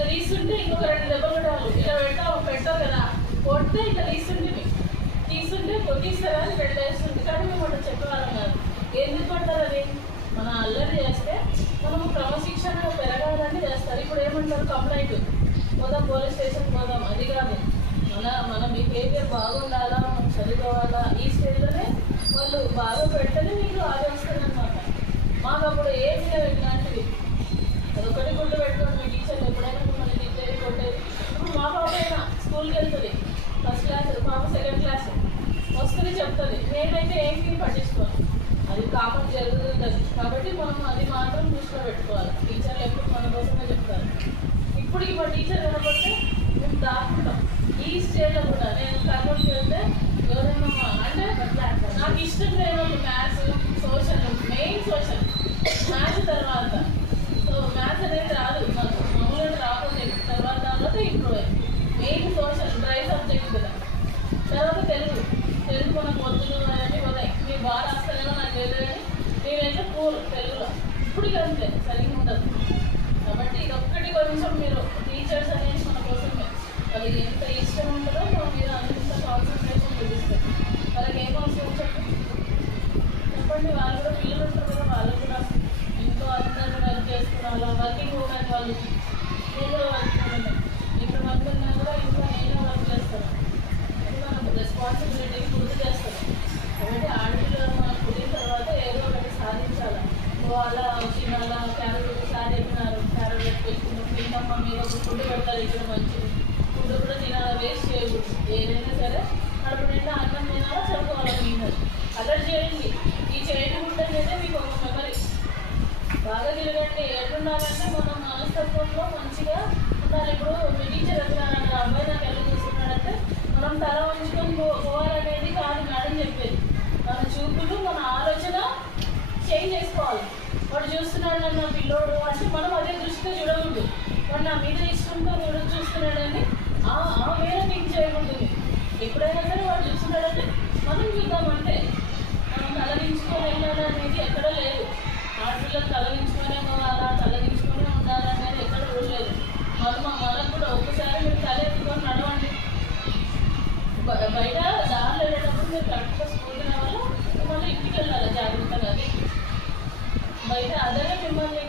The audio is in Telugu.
ఇట్లా తీస్తుంటే ఇంకొక 2 దెబ్బలు కొట్టాలి. ఇట్లా పెట్టావు కదా, కొడితే ఇట్లా తీసుతుంటే తీస్తారా అని పెట్టేస్తుంది. కానీ మేము అట్లా చెప్పేవాళ్ళం కాదు. ఎందుకు పడతారు అది? మన అల్లరి చేస్తే మనము క్రమశిక్షణ పెరగాలని చేస్తారు. ఇప్పుడు ఏమంటారు, కంప్లైంట్ పోదాం, పోలీస్ స్టేషన్ పోదాం. అది కాదు, మన బిహేవియర్ బాగుండాలా, మనం చదువుకోవాలా. ఈ స్టేజ్లోనే వాళ్ళు బాగా పెడితేనే మీకు అది వస్తుంది అనమాట. మాకు అప్పుడు ఏమి లేవు ఇట్లాంటివి. అదొకటి గుడ్డు పెట్టుకోండి. మీ టీచర్లు ఎప్పుడైనా మిమ్మల్ని తిట్టేది, కొట్టేది. ఇప్పుడు మా పాప అయినా స్కూల్కి వెళ్తుంది, ఫస్ట్ క్లాస్, పాప సెకండ్ క్లాస్ వస్తుంది, చెప్తుంది. మేమైతే ఏంటి పట్టించుకోవాలి, అది కామన్ జరుగుతుంది. కాబట్టి మనం అది మాత్రం దృష్టిలో పెట్టుకోవాలి. టీచర్లు ఎప్పుడు మన కోసమే చెప్తారు. ఇప్పటికి మా టీచర్ కనపడితే మేము దాక్కుంటాం. ఈ స్టేజ్లో కూడా నేను కర్నూలుకి వెళ్తే ఎవరైనా అంటే నాకు ఇష్టం లేని maths, social, main social, maths తర్వాత. సో మ్యాథ్స్ అనేది రాదు నాకు, మామూలుగా రాకపోతే తర్వాత ఇంప్రూవ్ అయింది. మెయిన్ సోషల్ డ్రై సబ్జెక్ట్ కదా. తర్వాత తెలుగు మనకు ఒత్తులు అవన్నీ పోతాయి. మీరు బాగా రాస్తారేమో నాకు తెలియదు, కానీ నేనైతే పూర్ తెలుగులో ఇప్పటికీ అంతే సరిగ్గా ఉండదు. కాబట్టి ఇదొక్కటి కొంచెం మీరు టీచర్స్ అనేది మన కోసమే, వాళ్ళకి ఎంత ఇష్టం ఉంటుందో మనం మీరు అంత కాన్సన్ట్రేషన్ చూపిస్తారు. వాళ్ళకి ఏం అవసరం చెప్పండి. వాళ్ళు కూడా పిల్లలు ఉంటారు కదా, వాళ్ళు కూడా ఇంట్లో అందరినీ వర్క్ చేసుకున్నారు. వర్కింగ్ ఉమెన్ వాళ్ళు, నేను కూడా వర్క్ ఉన్నాను. ఇప్పుడు వర్క్ ఉన్నా కూడా ఇంట్లో నేను వర్క్ చేస్తాను. అది మనం రెస్పాన్సిబిలిటీ గుర్తు చేస్తాను. కాబట్టి ఆడపిల్లలు మనం పుట్టిన తర్వాత ఏదో ఒకటి సాధించాలి. అలా తినాలా, క్యారెట్ సార్ చెప్పినారు, క్యారెట్ పెట్టుకున్నాం తింటామా, మీరు ఒక ఫుడ్ పెడతారు ఇక్కడ మంచిది, ఫుడ్ కూడా తినాలా, వేస్ట్ చేయకూడదు. ఏదైనా సరే కడుపు నిండా అన్నం తినాలా, చదువుకోవాలి. మీరు అలర్ట్ చేయండి. ఈ చేయడం ఉంటేనే మీకు ఒక మెమరీ. బాగా తిరగండి. ఎట్లుండాలంటే మనం మనస్తత్వంలో మంచిగా ఉండాలి. ఇప్పుడు మీ టీచర్ ఎదురానంటే అబ్బాయి నాకు ఎలా చూస్తున్నాడంటే మనం తల ఉంచుకొని పోవాలనేది కాదు మేడం చెప్పేది. మన చూపులు, మన ఆలోచన చేంజ్ చేసుకోవాలి. వాడు చూస్తున్నాడు అన్న పిల్లోడు అంటే మనం అదే దృష్టితో చూడకూడదు. వాడు నా మీద ఇష్టంతో చూస్తున్నాడని వేరే థింక్ చేయకూడదు. ఎప్పుడైనా సరే వాడు చూస్తున్నాడంటే మనం చూద్దామంటే, మనం తలదించుకొని వెళ్ళాలనేది ఎక్కడ లేదు. ఆడపిల్లలు తలదించుకొనే పోవాలా, తలదించుకొనే ఉండాలనేది ఎక్కడ లేదు. మనకు కూడా ఒక్కసారి మీరు తల ఎత్తుకొని నడవండి. బయట దారిలో వెళ్ళేటప్పుడు మీరు కరెక్ట్గా స్కూల్కి రావాలా, మళ్ళీ ఇంటికి వెళ్ళాలి జాగ్రత్తగా. అది బయట అదే మిమ్మల్ని